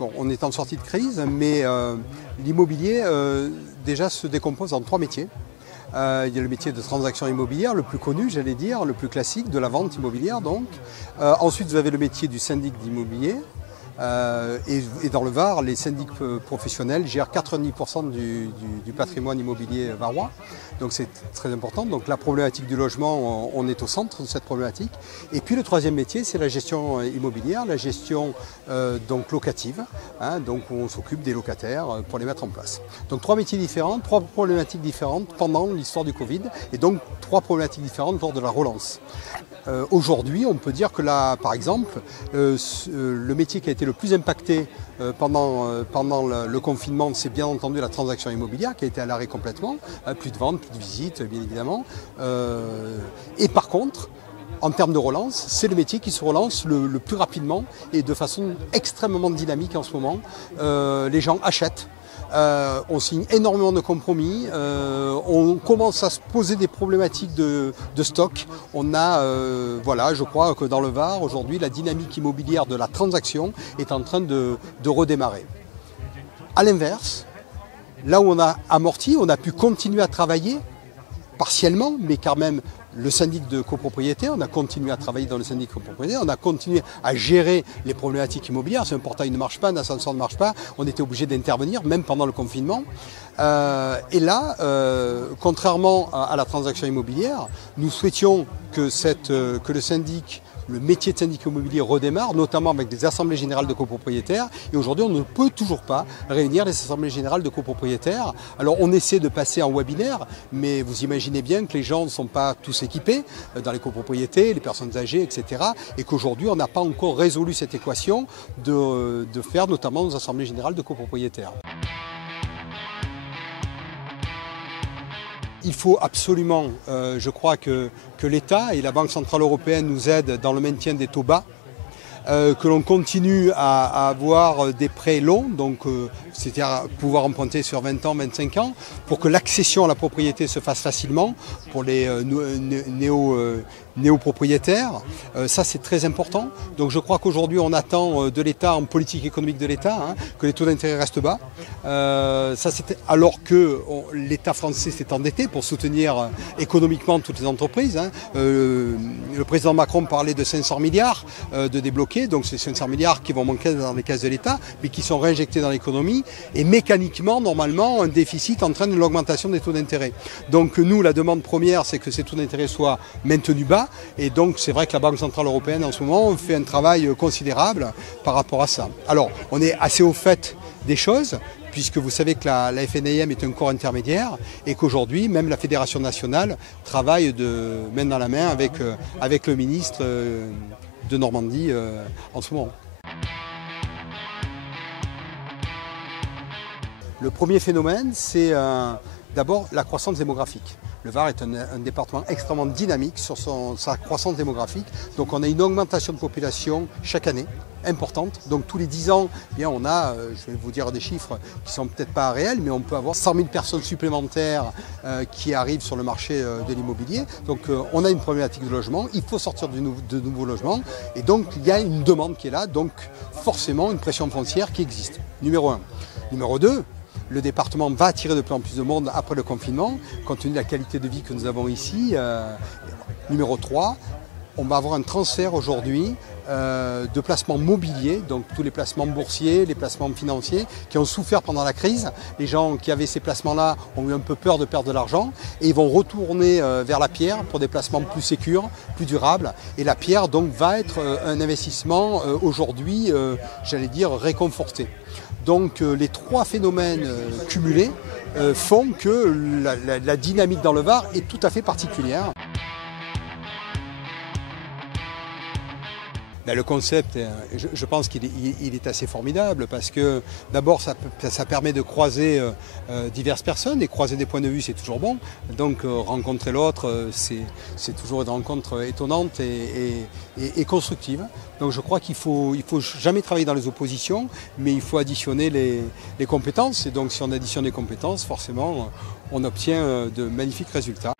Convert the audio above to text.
Bon, on est en sortie de crise, mais l'immobilier déjà se décompose en 3 métiers. Il y a le métier de transaction immobilière, le plus connu, j'allais dire, le plus classique, de la vente immobilière donc. Ensuite, vous avez le métier du syndic d'immobilier. Et dans le Var, les syndics professionnels gèrent 90% du patrimoine immobilier varois. Donc c'est très important. Donc la problématique du logement, on est au centre de cette problématique. Et puis le troisième métier, c'est la gestion immobilière, la gestion donc locative. Donc on s'occupe des locataires pour les mettre en place. Donc 3 métiers différents, 3 problématiques différentes pendant l'histoire du Covid. Et donc 3 problématiques différentes lors de la relance. Aujourd'hui, on peut dire que là, par exemple, le métier qui a été le plus impacté pendant le confinement, c'est bien entendu la transaction immobilière qui a été à l'arrêt complètement, plus de ventes, plus de visites, bien évidemment. Et par contre, en termes de relance, c'est le métier qui se relance le plus rapidement et de façon extrêmement dynamique en ce moment. Les gens achètent. On signe énormément de compromis, on commence à se poser des problématiques de stock. On a, voilà, je crois que dans le Var, aujourd'hui, la dynamique immobilière de la transaction est en train de redémarrer. À l'inverse, là où on a amorti, on a pu continuer à travailler partiellement, mais quand même le syndic de copropriété, on a continué à travailler dans le syndic de copropriété, on a continué à gérer les problématiques immobilières. Si un portail ne marche pas, un ascenseur ne marche pas, on était obligé d'intervenir, même pendant le confinement. Et là, contrairement à la transaction immobilière, nous souhaitions que le syndic, le métier de syndic immobilier redémarre, notamment avec des assemblées générales de copropriétaires. Et aujourd'hui, on ne peut toujours pas réunir les assemblées générales de copropriétaires. Alors, on essaie de passer en webinaire, mais vous imaginez bien que les gens ne sont pas tous équipés dans les copropriétés, les personnes âgées, etc. Et qu'aujourd'hui, on n'a pas encore résolu cette équation de faire notamment nos assemblées générales de copropriétaires. Il faut absolument, je crois que l'État et la Banque Centrale Européenne nous aident dans le maintien des taux bas, que l'on continue à avoir des prêts longs, donc c'est-à-dire pouvoir emprunter sur 20 ans, 25 ans, pour que l'accession à la propriété se fasse facilement pour les néo-propriétaires. Ça, c'est très important. Donc je crois qu'aujourd'hui, on attend de l'État, en politique économique de l'État, que les taux d'intérêt restent bas. Ça, alors que l'État français s'est endetté pour soutenir économiquement toutes les entreprises. Le président Macron parlait de 500 milliards de débloqués. Donc c'est 500 milliards qui vont manquer dans les caisses de l'État, mais qui sont réinjectés dans l'économie. Et mécaniquement, normalement, un déficit entraîne l'augmentation des taux d'intérêt. Donc nous, la demande première, c'est que ces taux d'intérêt soient maintenus bas. Et donc c'est vrai que la Banque Centrale Européenne, en ce moment, fait un travail considérable par rapport à ça. Alors, on est assez au fait des choses, puisque vous savez que la FNAIM est un corps intermédiaire et qu'aujourd'hui, même la Fédération nationale travaille de main dans la main avec le ministre de Normandie en ce moment. Le premier phénomène, c'est d'abord la croissance démographique. Le Var est un département extrêmement dynamique sur sa croissance démographique. Donc on a une augmentation de population chaque année importante. Donc tous les 10 ans, bien, on a, je vais vous dire des chiffres qui ne sont peut-être pas réels, mais on peut avoir 100 000 personnes supplémentaires qui arrivent sur le marché de l'immobilier. Donc on a une problématique de logement, il faut sortir de nouveaux logements. Et donc il y a une demande qui est là, donc forcément une pression foncière qui existe. Numéro 1. Numéro 2. Le département va attirer de plus en plus de monde après le confinement, compte tenu de la qualité de vie que nous avons ici. Numéro 3, on va avoir un transfert aujourd'hui de placements mobiliers, donc tous les placements boursiers, les placements financiers qui ont souffert pendant la crise. Les gens qui avaient ces placements-là ont eu un peu peur de perdre de l'argent et ils vont retourner vers la pierre pour des placements plus sécures, plus durables. Et la pierre donc va être un investissement aujourd'hui, j'allais dire, réconforté. Donc les 3 phénomènes cumulés font que la dynamique dans le Var est tout à fait particulière. Le concept, je pense qu'il est assez formidable parce que d'abord ça permet de croiser diverses personnes et croiser des points de vue c'est toujours bon. Donc rencontrer l'autre c'est toujours une rencontre étonnante et constructive. Donc je crois qu'il faut jamais travailler dans les oppositions mais il faut additionner les compétences et donc si on additionne les compétences forcément on obtient de magnifiques résultats.